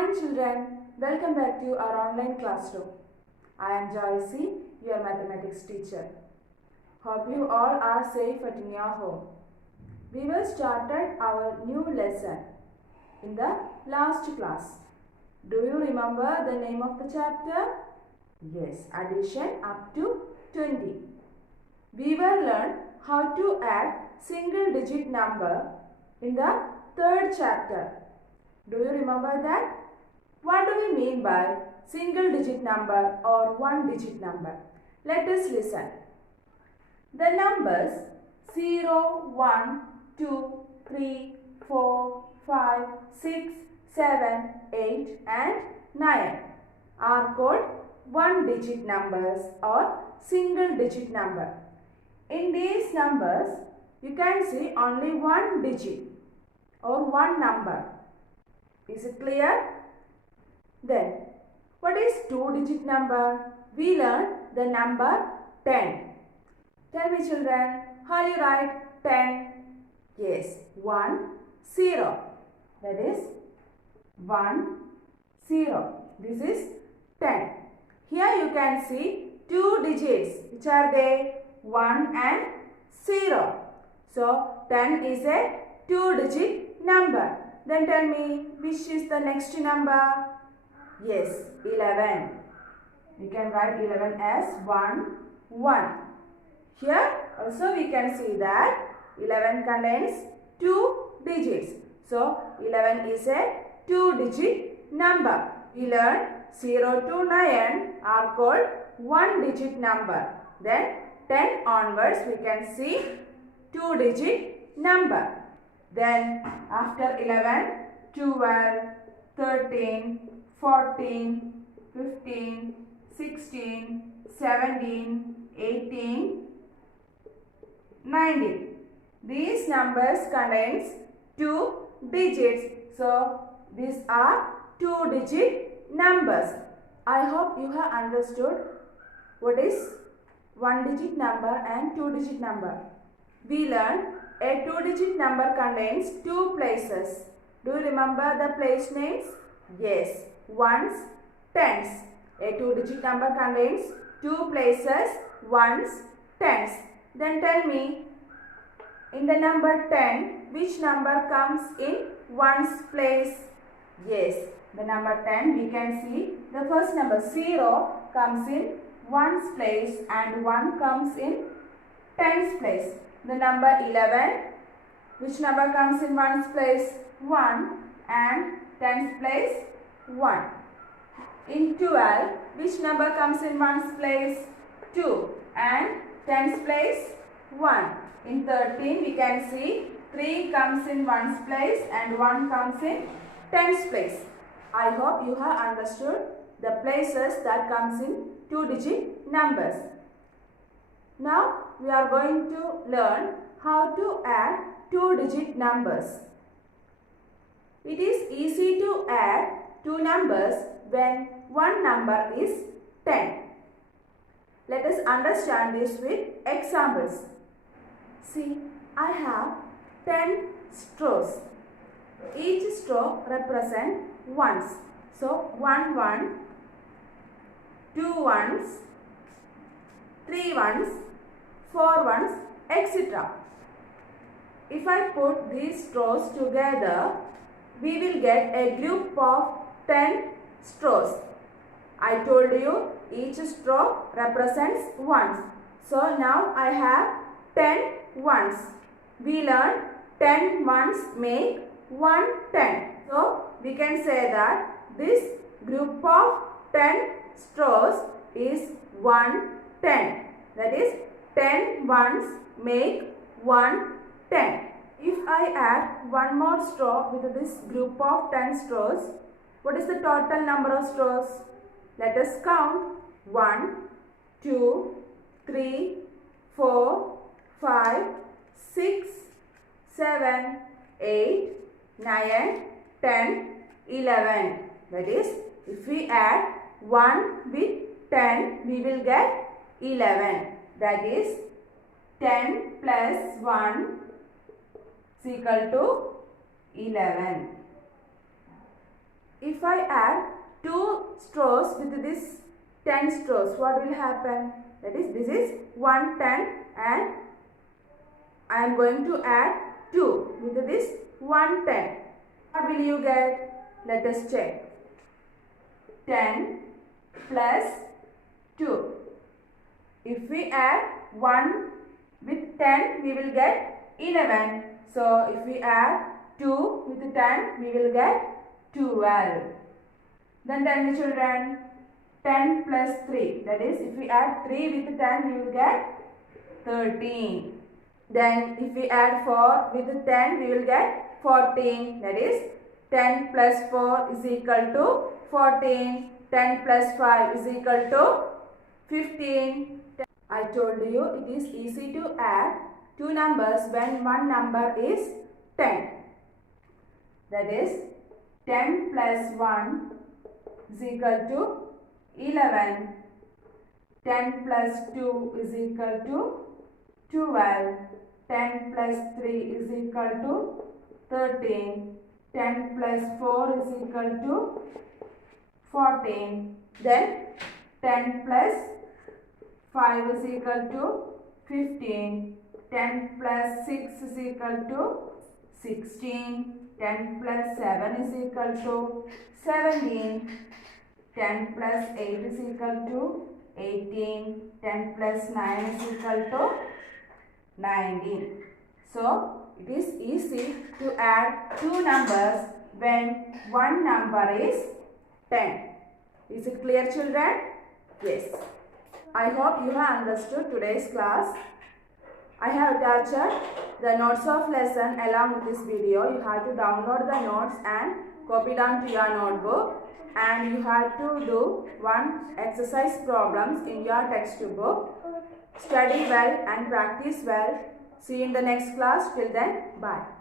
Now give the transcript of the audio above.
morning children, welcome back to our online classroom. I am Joycey, your mathematics teacher. Hope you all are safe at your home. We will started our new lesson in the last class. Do you remember the name of the chapter? Yes, addition up to 20. We will learn how to add single digit number in the third chapter. Do you remember that? What do we mean by single digit number or one digit number? Let us listen. The numbers 0, 1, 2, 3, 4, 5, 6, 7, 8 and 9 are called one digit numbers or single digit number. In these numbers, you can see only one digit or one number. Is it clear? Then, what is two-digit number? We learn the number 10. Tell me children, how do you write 10? Yes, 1, 0. That is 1, 0. This is 10. Here you can see two digits. Which are they? 1 and 0. So, 10 is a two-digit number. Then tell me, which is the next number? Yes, 11. We can write 11 as 1, 1. Here also we can see that 11 contains two digits. So, 11 is a two-digit number. We learned 0 to 9 are called one-digit number. Then 10 onwards we can see two-digit number. Then after 11, 12, 13, 14, 15, 16, 17, 18, 19. These numbers contains two digits. So these are two-digit numbers. I hope you have understood what is one-digit number and two-digit number. We learned a two-digit number contains two places. Do you remember the place names? Yes, ones, tens. A two-digit number contains two places, ones, tens. Then tell me, in the number 10, which number comes in ones place? Yes, the number 10 we can see the first number 0 comes in ones place and 1 comes in tens place. The number 11, which number comes in ones place? 1 and tens place? 1. In 12, which number comes in ones place? 2 and tens place? 1. In 13, we can see 3 comes in ones place and 1 comes in tens place. I hope you have understood the places that comes in two-digit numbers. Now, we are going to learn how to add two-digit numbers. It is easy to add two numbers when one number is 10. Let us understand this with examples. See, I have 10 straws. Each straw represents ones. So, 1 1, 2 ones, 3 ones, 4 ones, etc. If I put these straws together, we will get a group of 10 straws. I told you each straw represents ones. So now I have 10 ones. We learn 10 ones make 1 10. So we can say that this group of 10 straws is 1 10. That is 10 ones make 1 10. If I add one more straw with this group of 10 straws, what is the total number of straws? Let us count. 1, 2, 3, 4, 5, 6, 7, 8, 9, 10, 11. That is, if we add 1 with 10, we will get 11. That is, 10 plus 1 is equal to 11. if I add 2 straws with this 10 straws, what will happen? That is, this is 110 and I am going to add 2 with this 110. What will you get? Let us check. 10 plus 2. If we add 1 with 10, we will get 11. So, if we add 2 with 10, we will get 12. Then tell me children, 10 plus 3. That is, if we add 3 with 10, we will get 13. Then if we add 4 with 10, we will get 14. That is, 10 plus 4 is equal to 14. 10 plus 5 is equal to 15. I told you it is easy to add two numbers when one number is 10. That is, 10 plus 1 is equal to 11. 10 plus 2 is equal to 12. 10 plus 3 is equal to 13. 10 plus 4 is equal to 14. Then 10 plus 5 is equal to 15. 10 plus 6 is equal to 16. 10 plus 7 is equal to 17. 10 plus 8 is equal to 18. 10 plus 9 is equal to 19. So, it is easy to add two numbers when one number is 10. Is it clear, children? Yes. I hope you have understood today's class. I have attached the notes of lesson along with this video. You have to download the notes and copy down to your notebook. And you have to do one exercise problems in your textbook. Study well and practice well. See you in the next class. Till then, bye.